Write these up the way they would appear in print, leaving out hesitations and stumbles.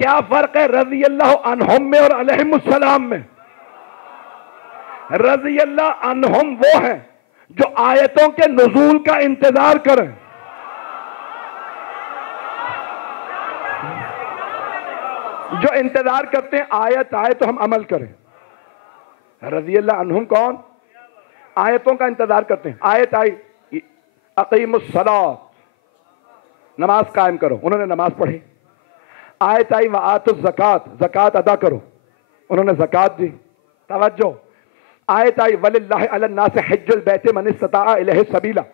क्या फर्क है रज़ी अल्लाह अन्हुम में और अलैहिमुस्सलाम में? रज़ी अल्लाह अन्हुम वो है जो आयतों के नुज़ूल का इंतजार करें, जो इंतजार करते हैं आयत आए तो हम अमल करें। रज़ी अल्लाह अन्हुम कौन? आयतों का इंतजार करते हैं। आयत आई अक़ीमुस्सलात, नमाज कायम करो, उन्होंने नमाज पढ़ी। आयत आई वआतुज़ ज़कात, ज़कात अदा करो, उन्होंने ज़कात दी। तवज्जो। आयत आई वलिल्लाहि अलन नासि हज्जुल बैति मन इस्तताअ इलैहि सबीला,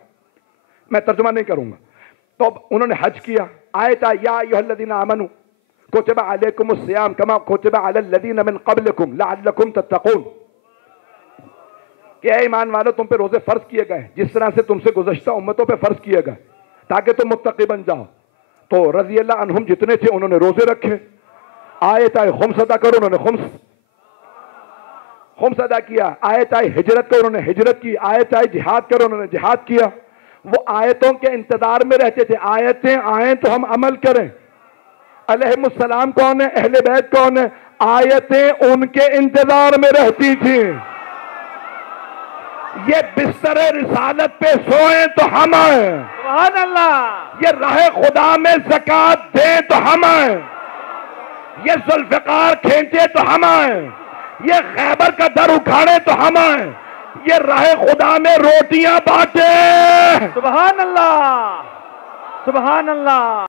मैं तर्जुमा नहीं करूंगा, तो उन्होंने हज किया। आयत आई या अय्युहल्लज़ीना आमनू कुतिबा अलैकुमुस सियाम कमा कुतिबा अलल लज़ीना मिन क़ब्लिकुम लअल्लकुम तत्तक़ून, कि ईमान वालों तुम पे रोजे फर्ज किए गए जिस तरह से तुमसे गुज़श्ता उम्मतों पे फर्ज किए गए ताकि तुम मुत्तकी बन जाओ। तो रज़ी अल्लाह अन्हुम जितने थे उन्होंने रोजे रखे। आयत आए खुम्स अदा करो, उन्होंने खुम्स अदा किया। आयत आई हिजरत करो, उन्होंने हिजरत की। आयत आई जिहाद करो, उन्होंने जिहाद किया। वो आयतों के इंतजार में रहते थे, आयतें आए तो हम अमल करें। अलैहिमुस्सलाम कौन है? अहले बैत कौन है? आयतें उनके इंतजार में रहती थी। ये बिस्तर रिसालत पे सोए तो हम आए, सुभान अल्लाह। ये राह खुदा में ज़कात दे तो हम आए, ये जुल्फ़िकार खींचे तो हम आए, ये खैबर का दर उखाड़े तो हम आए, ये राह खुदा में रोटियां बांटे, सुभान अल्लाह, सुभान अल्लाह।